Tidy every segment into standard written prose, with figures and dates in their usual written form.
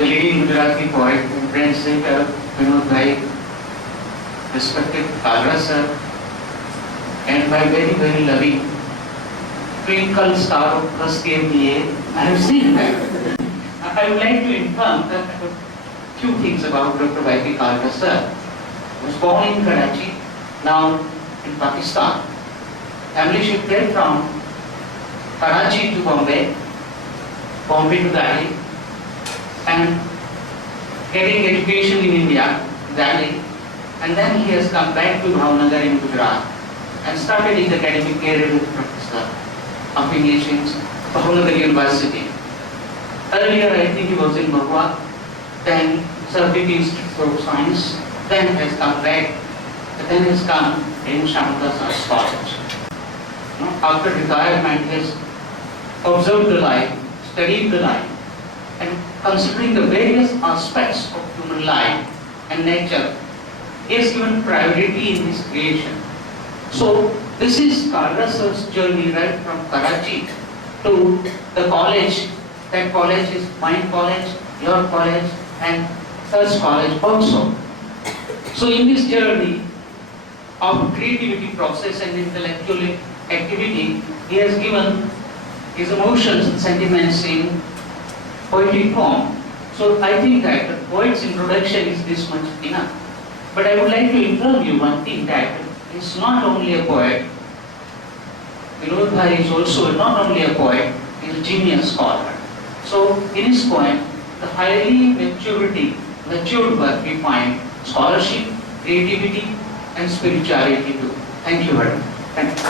the leading Gujarati poet, and friends like Vinod Bhai, respected Kalra sir, and my very, very loving Twinkle Star of Trust MBA. I have seen that. I would like to inform a few things about Dr. Y.P. Kalra sir. He was born in Karachi, now in Pakistan. Family shifted from Karachi to Bombay, Bombay to Delhi, and getting education in India, Delhi, and then he has come back to Bhavnagar in Gujarat and started his academic career with Professor of English in Bhavnagar University. Earlier, I think he was in Mahua, then served in the Institute of Science, then has come back, then has come in Shamadasa's College. After retirement, he has observed the life, studied the life, and considering the various aspects of human life and nature, he has given priority in his creation. So, this is Kalra sir's journey right from Karachi to the college. That college is my college, your college, and sir's college also. So, in this journey of creativity process and intellectual activity, he has given his emotions and sentiments in poetic form. So I think that the poet's introduction is this much enough. But I would like to inform you one thing, that he is not only a poet, Vinod Bhai is also not only a poet, he is a genius scholar. So in his poem, the highly matured work we find scholarship, creativity, and spirituality too. Thank you very much. Thank you.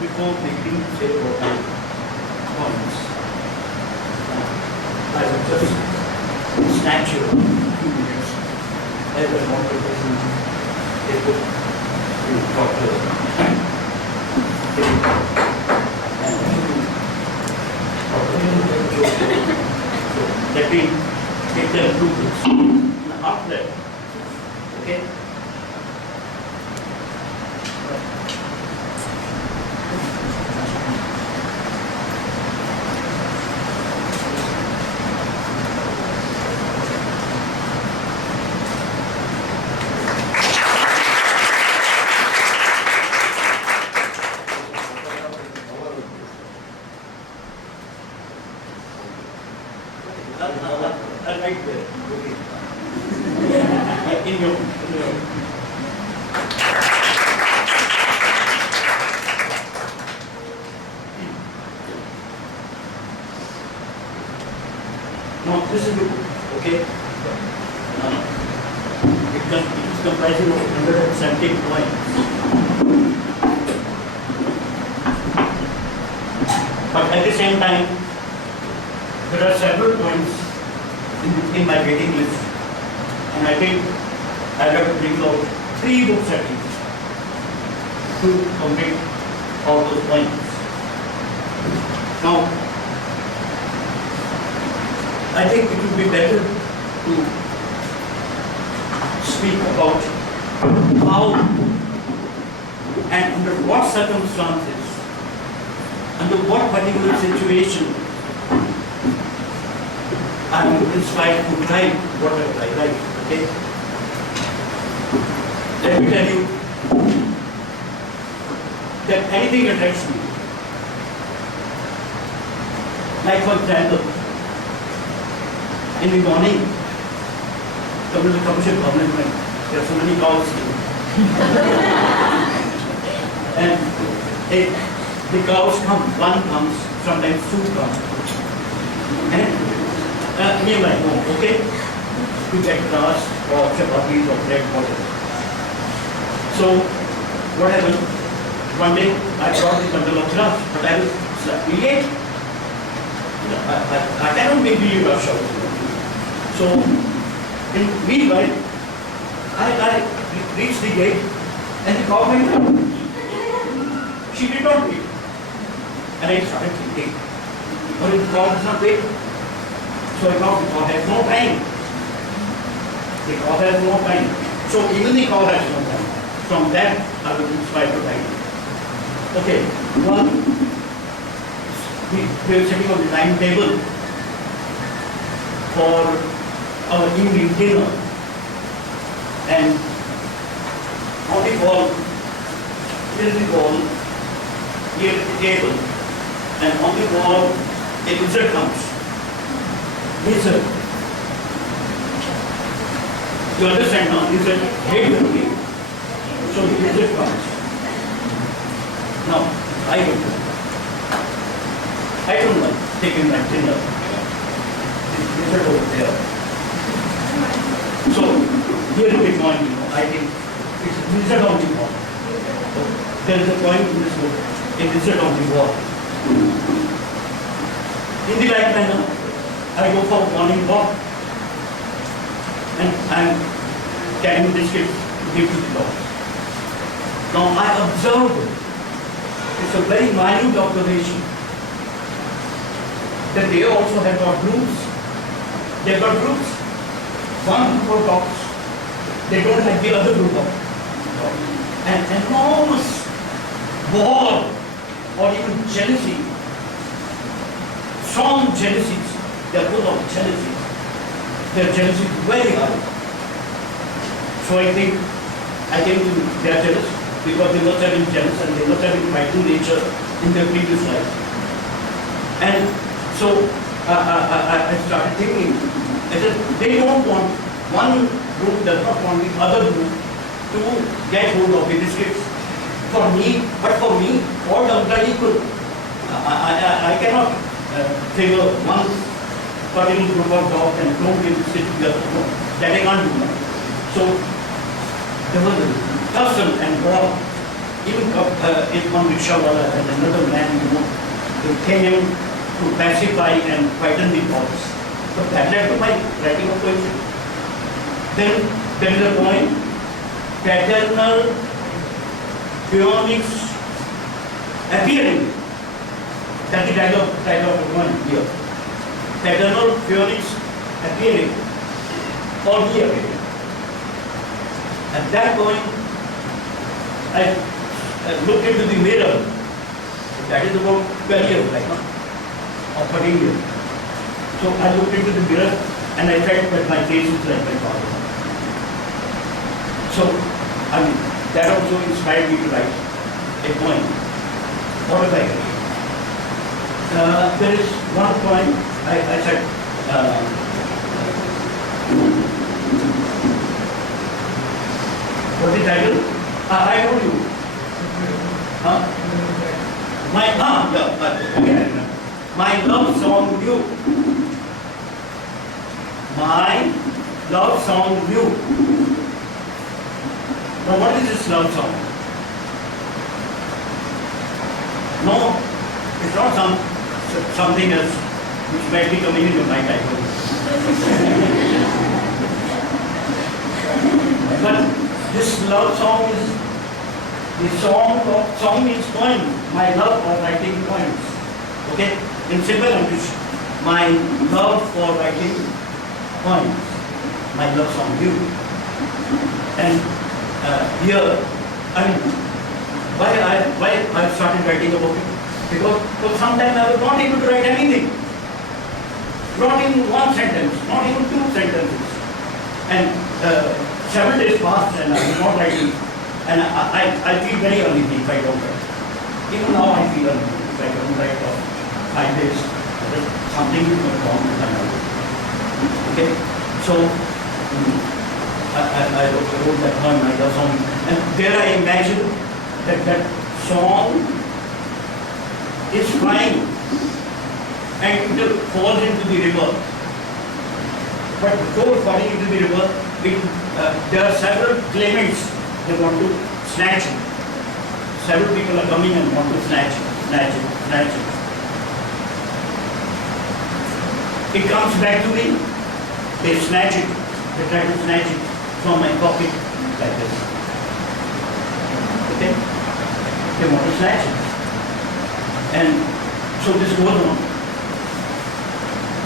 Before making say about points, I will just snatch you a few minutes as I want to present a book to Dr. Let me take them through this. And after that, okay? Now this is the book, okay? It is comprising of 117 points. But at the same time, there are several points in my waiting list, and I think I have to bring out 3 books at least to complete all those points. Now, I think it would be better to speak about how and under what circumstances, under what particular situation I am inspired to write whatever I write. Okay? Let me tell you that anything attracts me. Like for example, in the morning, there was a commercial Bhavnagar. There are so many cows here. And the cows come, one comes, sometimes two come. And near my home, okay? To get grass or chapatis or bread, whatever. So, what happened? One day, I brought the bundle of grass, but I was slightly late. I cannot make the rush out. So, in meanwhile, I reached the gate and the cow went out. She did not wait. And I started thinking, but the cow does not wait. So I thought the cow has no time. The cow has no time. So even the cow has no time. From that, I was inspired to write. Okay, one, we were sitting on the dining table for our evening dinner, and on the wall, here is the wall, here is the table, and on the wall, a lizard comes. Lizard. You understand now? Lizard hate the meat. So the lizard comes. Now, I don't like taking my dinner. It's lizard over there. So, here is the point, I think it's a lizard on the wall. There is a point in this book, a lizard on the wall. In the like manner, I go for a morning walk and I'm carrying biscuits to give to the dogs. Now I observed, it's a very minute observation, that they also have got groups. They have got groups. One group of dogs, they don't have the other group of dogs. An enormous war or even jealousy, strong jealousies, they are full of jealousy. Their jealousy is very high. So I think they are jealous because they must have been jealous and they must have been fighting nature in their previous life. And so I started thinking, I said, they don't want, one group does not want the other group to get hold of the biscuits. For me, but for me, all dogs are equal. I cannot favor one particular group of dogs and don't give biscuits to the other. No, that I can't do that. So there was a tussle and war. Even if one rickshawala and another man, they came to pacify and quieten the dogs. So that led to my writing of poetry. Then there is a poem, Paternal Phoenix Appearing. That's the title of the poem here. Paternal Phoenix Appearing, or he appearing. At that point, I looked into the mirror. That is about 12 years right now, or 13 years. So I looked into the mirror and I felt that my face is like my father. So, I mean, that also inspired me to write a poem. What was I writing? There is one poem I said, what's the title? I told you. My love song with you. My love song with you. Now what is this love song? No, it's not something else which might be coming into my title. But this love song is the song means poem. My love for writing poems. Okay? In simple English, my love for writing poems. My love song you. And here, I mean, why I started writing about it? Because for some time I was not able to write anything. Not even one sentence, not even two sentences. And several days passed and I was not writing. And I feel very uneasy if I don't write. Even now I feel like I don't write for 5 days. Something is not wrong with my life. Okay? So, I wrote that one, I love song. And there I imagine that song is flying and it falls into the river. But before falling into the river, there are several claimants they want to snatch it. Several people are coming and want to snatch it. It comes back to me, they snatch it, they try to snatch it from my pocket like this. Okay? They want to snatch it. And so this goes on.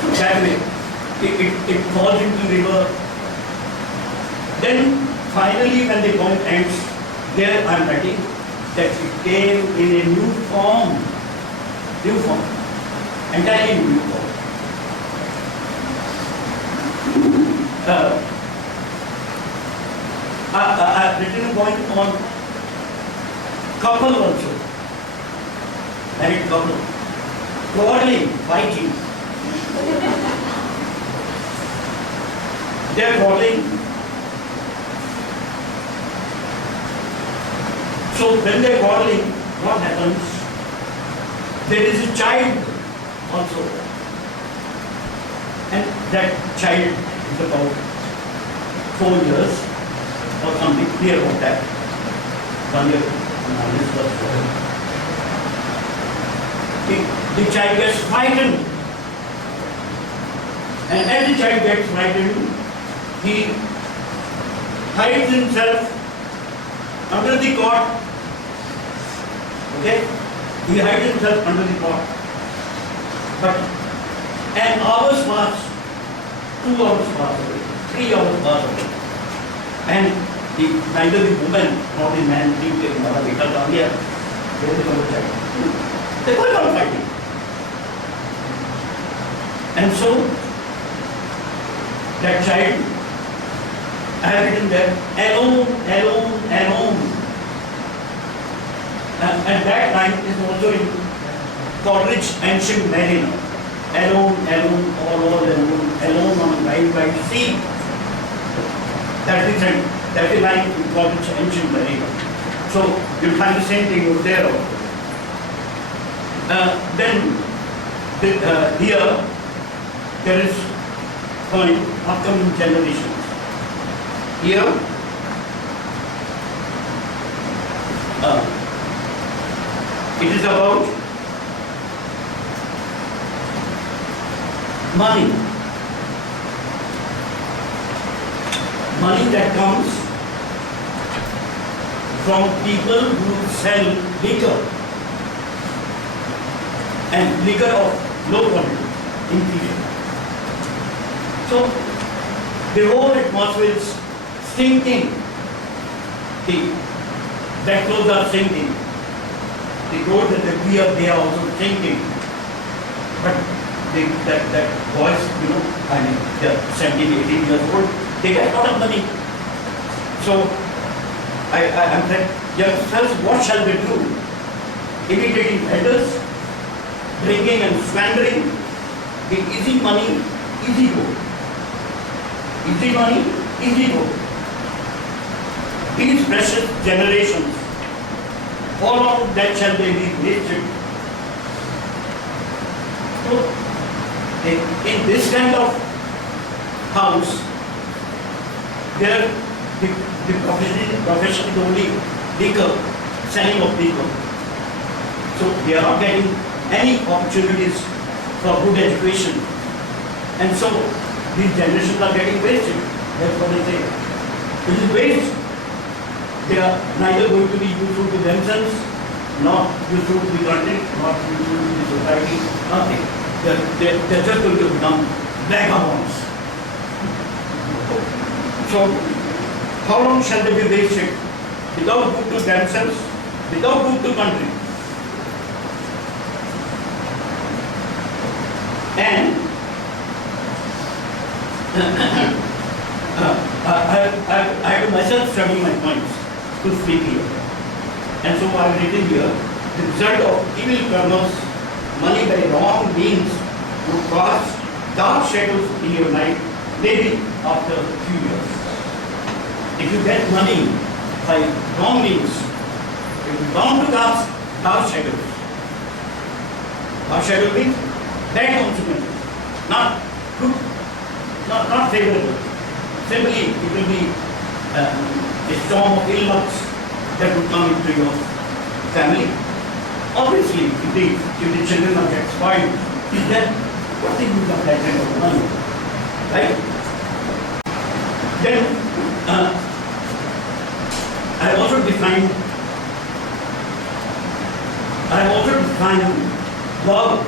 So that way, it falls into the river. Then finally when the poem ends, there I am writing that it came in a new form, entirely new form. I've written a poem on couple also, married couple, quarreling, fighting. They are quarreling. So when they are quarreling, what happens? There is a child also. And that child is about 4 years or something, clear about that. 1 year, 9 years plus 4. The child gets frightened. And as the child gets frightened, he hides himself under the cot. Okay? He hides himself under the cot. But an hour's pass, 2 hours pass away, 3 hours pass away. And neither the woman nor the man think that Mara Beta down here, they become a child. They go on fighting. And so, that child, I have written there, alone. And that line is also in Coleridge Ancient Mariner. Alone, all alone on a wide sea. That is line in Coleridge Ancient Mariner. So you'll find the same thing over there also. Here there is point upcoming generations. Here it is about money that comes from people who sell liquor, and liquor of low quality, inferior. So the whole atmosphere is stinking. The backflows are sinking. The road that they are also sinking. But that boys, I mean, they're 17, 18 years old, they get a lot of money. So I'm saying, youngsters, what shall we do? Imitating elders, drinking and squandering, the easy money, easy go. Easy money, easy go. These precious generations, all of that shall they be wasted. So, in this kind of house, there the profession is only liquor, selling of liquor. So they are not getting any opportunities for good education. And so these generations are getting wasted. That's what they say. This is waste. They are neither going to be useful to themselves, not useful to the country, not useful to the society, nothing. They're just going to become vagabonds. So, how long shall they be wasted without good to themselves, without good to country? And I have to myself study my points to speak here. And so I have written here the result of evil karmas, money by wrong means, would cast dark shadows in your life, maybe after a few years. If you get money by wrong means, you will bound to cast dark shadows. Dark shadow means bad consequences, not good, not favorable. Simply, it will be a storm of ill lucks that will come into your family. Obviously, if the children are get spoiled, then what they will have that kind of money, right? Then I also defined love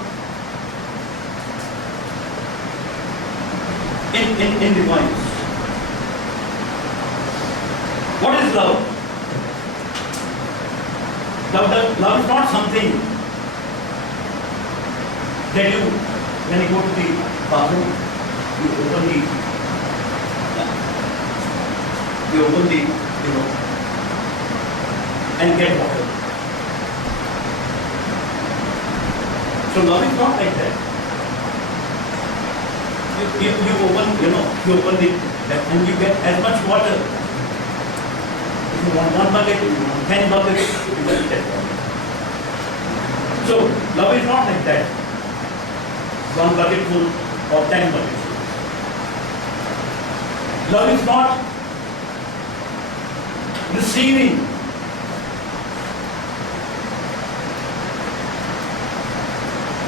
in the points. What is love? Love is not something that you, when you go to the bathroom, you open the, and get water. So love is not like that. You open the tap and you get as much water. If you want 1 bucket, you want 10 buckets, you get 10 buckets. So love is not like that. 1 bucket full or 10 buckets full. Love is not receiving.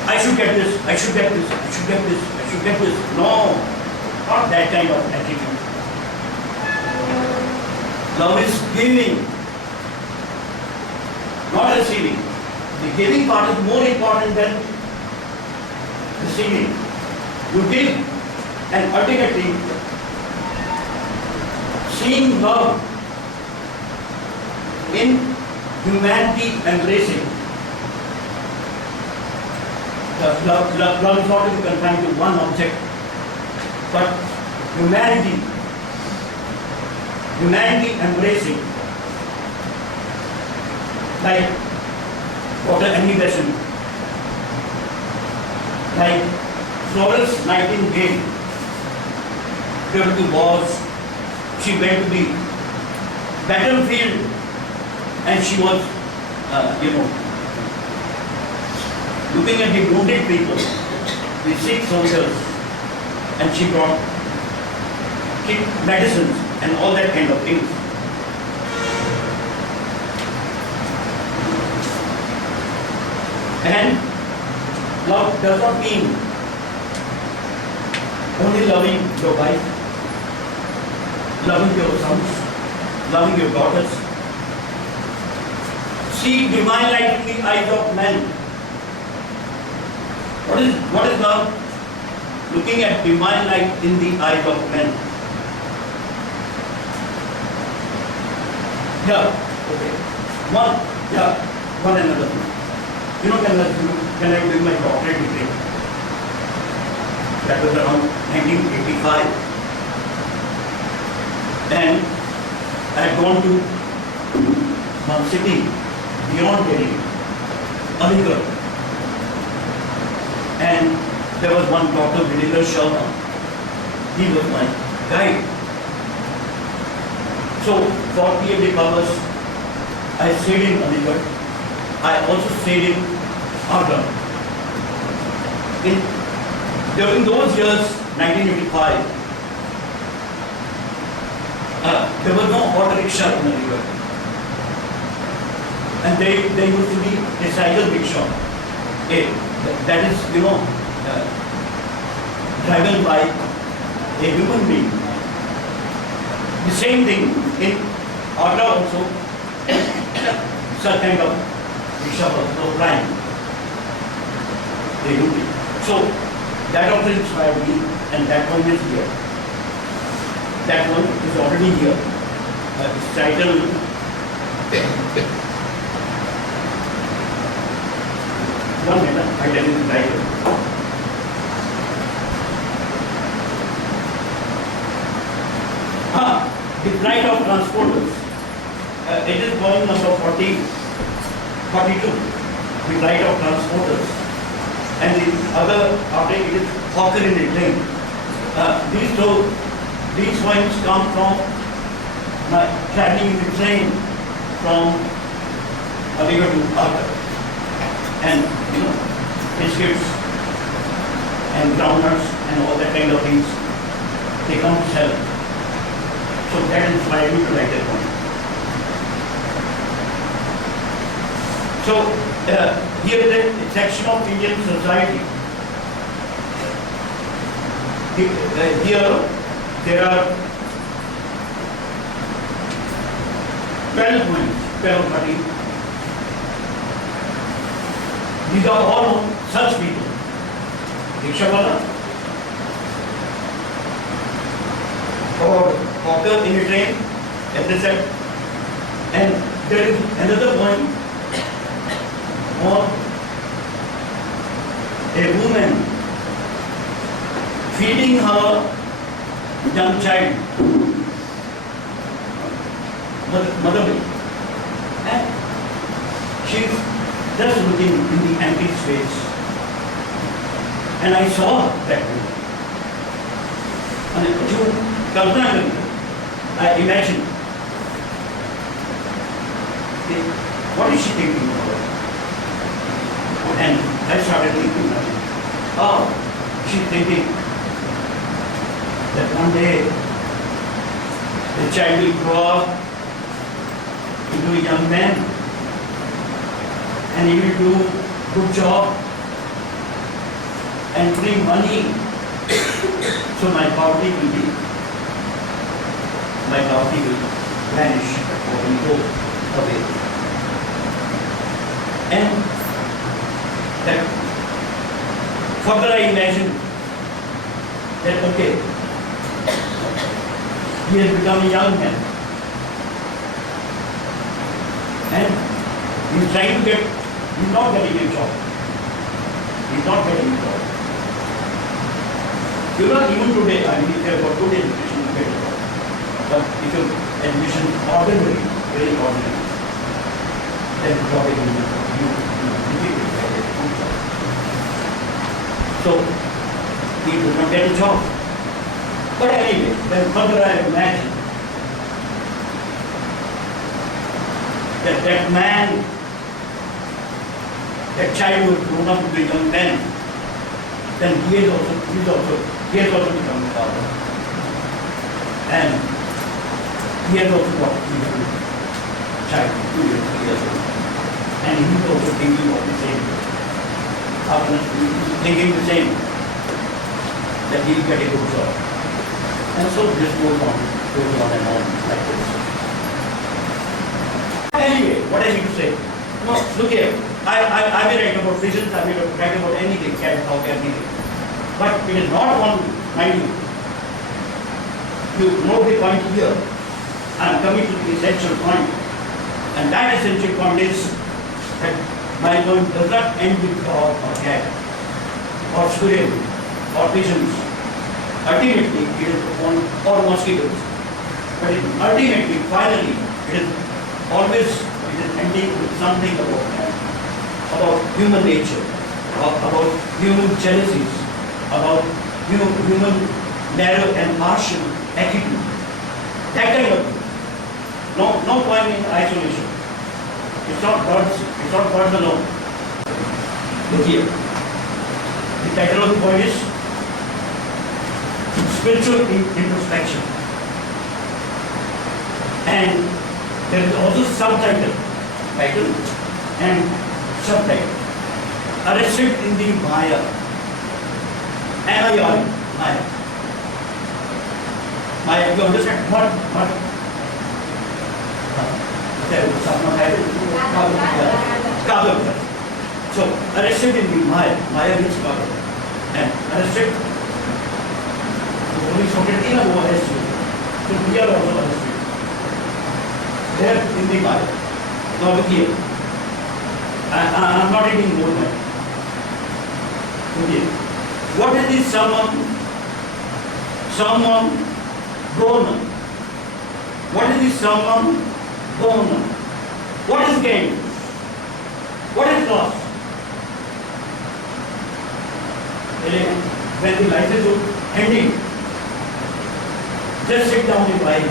I should get this, I should get this, I should get this, I should get this. No, not that kind of attitude. Love is giving, not receiving. The giving part is more important than receiving. You give, and ultimately, seeing love in humanity embracing. Love is not to be confined to one object, but humanity embracing, like Dr. Ammunition, like Florence Nightingale, during the wars, she went to the battlefield and she was, looking at the wounded people, the sick soldiers, and she brought medicines and all that kind of things. And love does not mean only loving your wife, loving your sons, loving your daughters. See divine light in the eyes of men. What is love? Looking at divine light in the eyes of men. One another. When I did my doctorate degree, that was around 1985, and I had gone to one city beyond Delhi, Bhavnagar. And there was one Dr. Vinegar Sharma. He was my guide. So, for PhD purpose, I stayed in Aligarh. I also stayed in Agra. During those years, 1985, there was no auto rickshaw in Aligarh. And they used to be a cycle rickshaw. That is, driven by a human being. The same thing in Agra also, such kind of rickshaw was flying. So that also inspired me, and that one is here. That one is already here. It's titled one minute, I tell you the title. The Flight of Transporters. It is volume number 42. the right of transporters, and the other party is hawker in the train. These points come from my traveling in the train from Aligarh to Agra, and biscuits and groundnuts and all that kind of things they come to sell. So that inspired me to write that poem. So here is a section of Indian society. Here there are 12 points, 12 or 13. These are all on such people. Rickshaw or hawker in a train, etc. And there is another point on a woman feeding her young child, mother milk, and she's just looking in the empty space. And I saw that woman. And I imagined, what is she thinking about? And I started thinking, she's thinking that one day the child will grow up into a young man and he will do a good job and bring money, so my poverty will vanish or will go away. And that further I imagine that okay, he has become a young man and he's trying to get, he's not getting a job. He's not getting a job. Even today, I mean, if you have got good education, you get a job. But if your education is ordinary, very ordinary, then the job is difficult to get a good job. So, he does not get a job. But anyway, then further I imagine that man, that child who has grown up to be a young man, then he has also become a father. And he has also got a child, 2 years, 3 years old. And he is also thinking of the same. Thinking the same, that he will get a good job. And so this goes on and on like this. Anyway, what I need to say, no, look here, I will write about prisons, I will write about anything, anything. But it is not one, mind you. You know the point here. I am coming to the essential point. And that essential point is that my point does not end with dog or cat or squirrel or pigeons. Ultimately, it is on or mosquitoes. But ultimately, finally, it is always ending with something about man, about human nature, about human jealousies, about human narrow and partial attitude. That kind of thing. No point in isolation. It's not birds alone. Look here. The title of the poem is Spiritual Introspection. And there is also subtitle, title and subtitle. Arrested in the Maya. Maya. Maya, you understand what? So, arrested in the Maya. Maya means Kagam. And arrested, the police wanted to arrest you. So we are also arrested. There in the Maya. Now look here. I am not reading more than. Look here. What is this someone born? What is this someone born? What is gain? What is loss? when the life is ending, just sit down in while.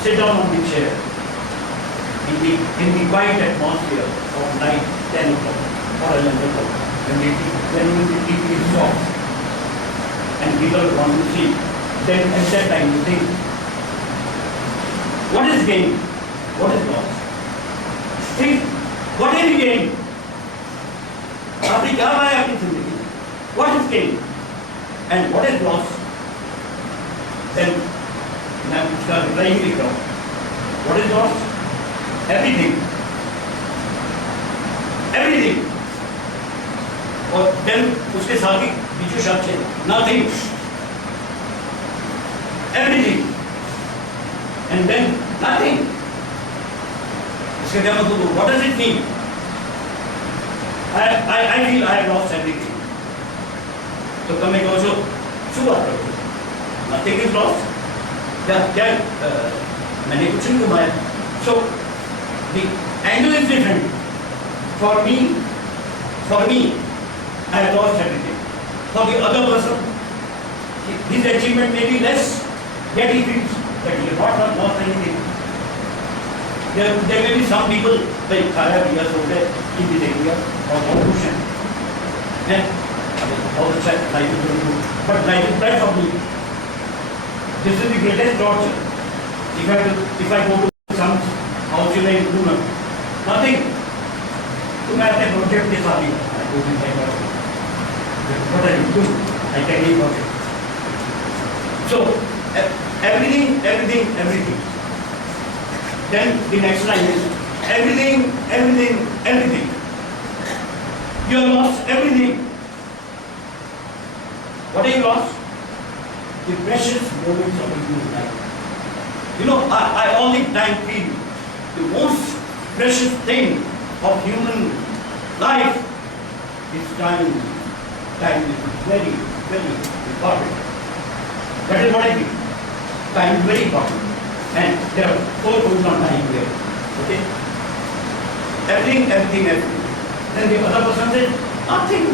Sit down on the chair in the quiet atmosphere of night, 10 o'clock or 11 o'clock, when the TV is off and people want to see. Then at that time you think, what is gain? What is loss? Think, what is gain? आपने क्या पाया अपनी जिंदगी? What is gain? And what is loss? Then मैं उसका reply ही लिख रहा हूँ. What is loss? Everything. Everything. और then उसके साथ ही बीचों शब्द है nothing. Everything. And then nothing. इसका क्या मतलब? What does it mean? I feel I have lost everything. तो कम एक और जो बात करो. Nothing is lost. क्या मैंने कुछ नहीं घुमाया. So the angle is different. For me, I have lost everything. For the other person, his achievement may be less, yet he feels that he has not lost anything. There may be some people like खाया पिया सो गए TV देख लिया और बहुत खुश हैं. बहुत अच्छा life is going good, but life is bad for me. This is the greatest torture. If I go to some house in improvement, nothing. तो मैं अपने प्रोजेक्ट के साथ ही what I do, I can leave project. So everything. Then the next line is everything. You have lost everything. What have you lost? The precious moments of human life. You know, I all the time feel the most precious thing of human life is time. Time is very, very important. That is what I feel. Time is very important. And there are 4 rules on time here. Okay? Everything. Then the other person said, nothing.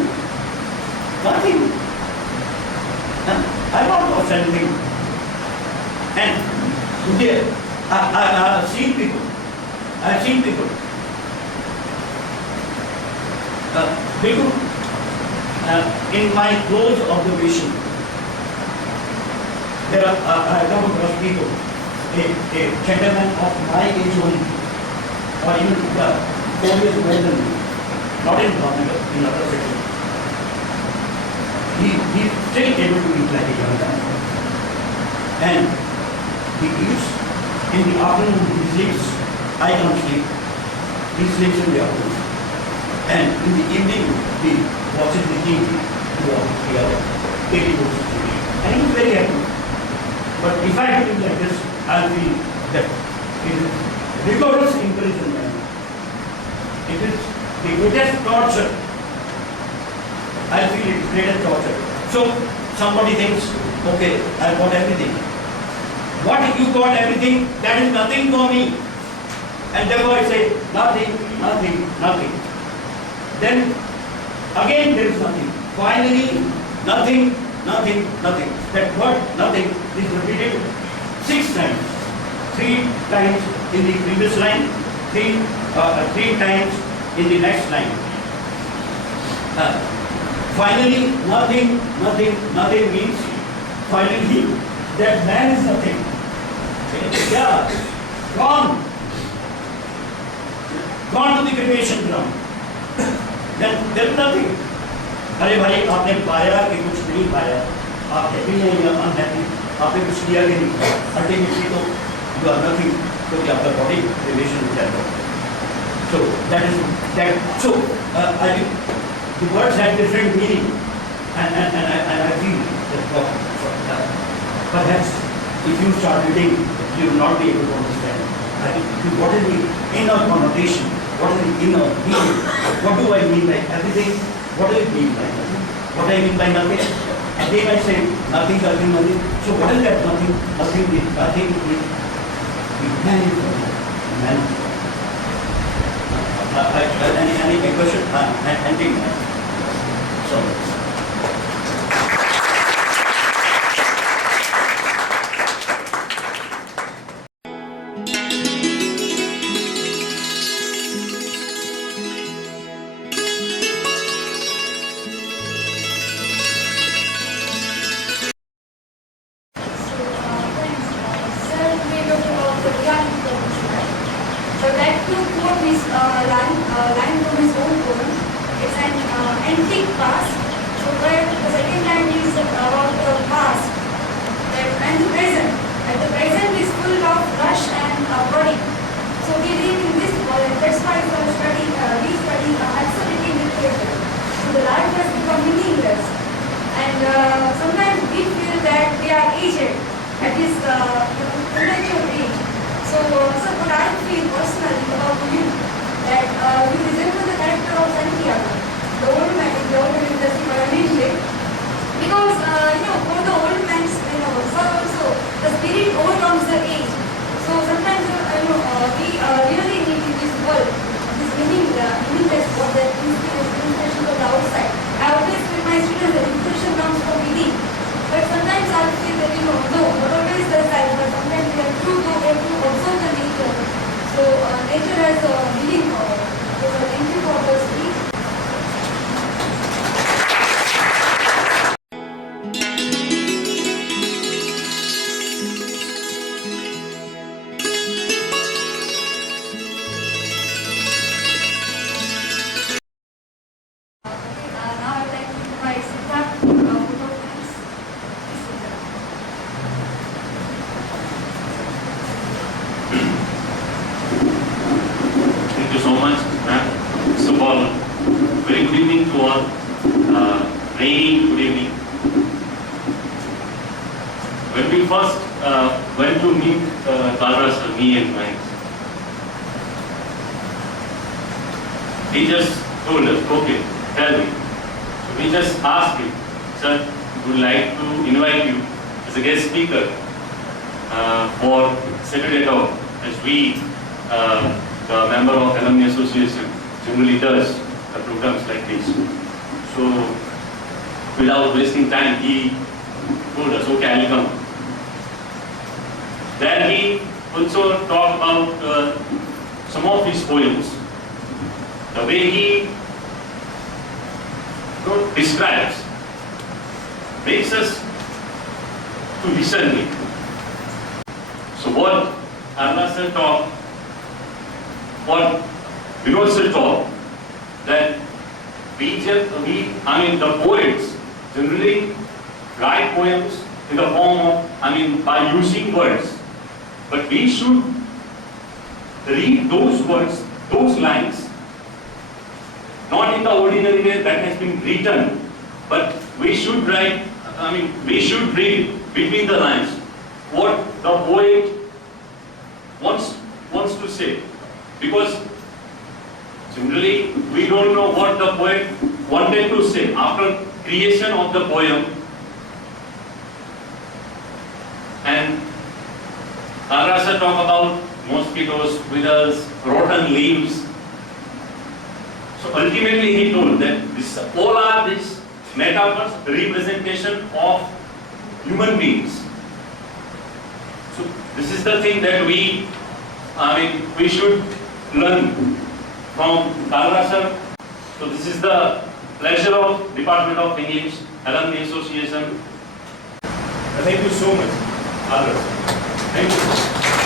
I don't know anything. And today, I have seen people. In my close observation, there are, I come across people, a gentleman of my age only, or even 4 years older than me, not in Bhavnagar, in other cities. He is still able to eat like a young man. And he eats in the afternoon, he sleeps. I don't sleep. He sleeps in the afternoon. And in the evening, he watches the TV throughout the other 80 books. And he is very happy. But if I do it like this, I'll feel that it is rigorous imprisonment. It is the greatest torture. I feel it is greatest torture. So somebody thinks, okay, I got everything. What if you got everything? That is nothing for me. And therefore I say, nothing. Then again there is nothing. Finally, nothing. That word nothing is repeated 6 times. 3 times in the previous line, 3 times in the next line. Finally, nothing means finally that man is nothing. Yeah, gone to the cremation ground. Then there is nothing. अरे भाई आपने पाया कि कुछ नहीं पाया, आप happy हैं या अनहैप्पी, आपने कुछ किया कि नहीं, अल्टीमेटली तो यू आर नथिंग, क्योंकि आपका बॉडी रिलेशन हो जाता है. So that is that. So I think the words have different meaning, and I feel that perhaps if you start reading, you will not be able to understand. I think what is the inner connotation? What is the inner meaning? What do I mean by everything? What do I mean by nothing? What I mean by nothing? Again I say nothing. So what is that nothing? Nothing is man. Any question? Ending. So. line from his own poem. It's an antique past. So where the second line is about the past and the present. And the present is full of rush and body. So we live in this world, and that's why we study absolutely literature. So the life has become meaningless. And sometimes we feel that we are aged at this premature age. So what I feel personally about you, that you resemble the character of Santiago, the old man in the old industry, but amazing. Because for the old man's also the spirit overcomes the age. So sometimes we really need in this world this meaningless what the inspiration from the outside. I always tell my students that inspiration comes from within. But sometimes I feel that no, not always the side, but sometimes we have to observe the nature. So nature has a healing power. So thank you for the speech. Now I would like to invite Siddharth photo friends. Thank you so much, ma'am. First of all, very good evening to all. Rainy good evening. When we first went to meet Kalra sir, me and mine, he just told us, okay, tell me. So we just asked him, sir, we would like to invite you as a guest speaker for Saturday talk, as we, the member of Alumni Association, generally does the programs like this. So, without wasting time, he told us, okay, I'll come. Then he also talked about some of his poems. The way he describes makes us to listen it. So what Kalra sir talked, what Vinod sir talked, that the poets generally write poems in the form of, by using words. But we should read those words, those lines, not in the ordinary way that has been written, but we should write, we should read between the lines what the poet wants to say. Because generally we don't know what the poet wanted to say after creation of the poem. And Kalra sir talk about mosquitoes, withers, rotten leaves. So ultimately he told that all are these metaphors, representation of human beings. So this is the thing that we should learn from Kalra sir. So this is the pleasure of Department of English, Alumni Association. Thank you so much, Kalra. Thank you.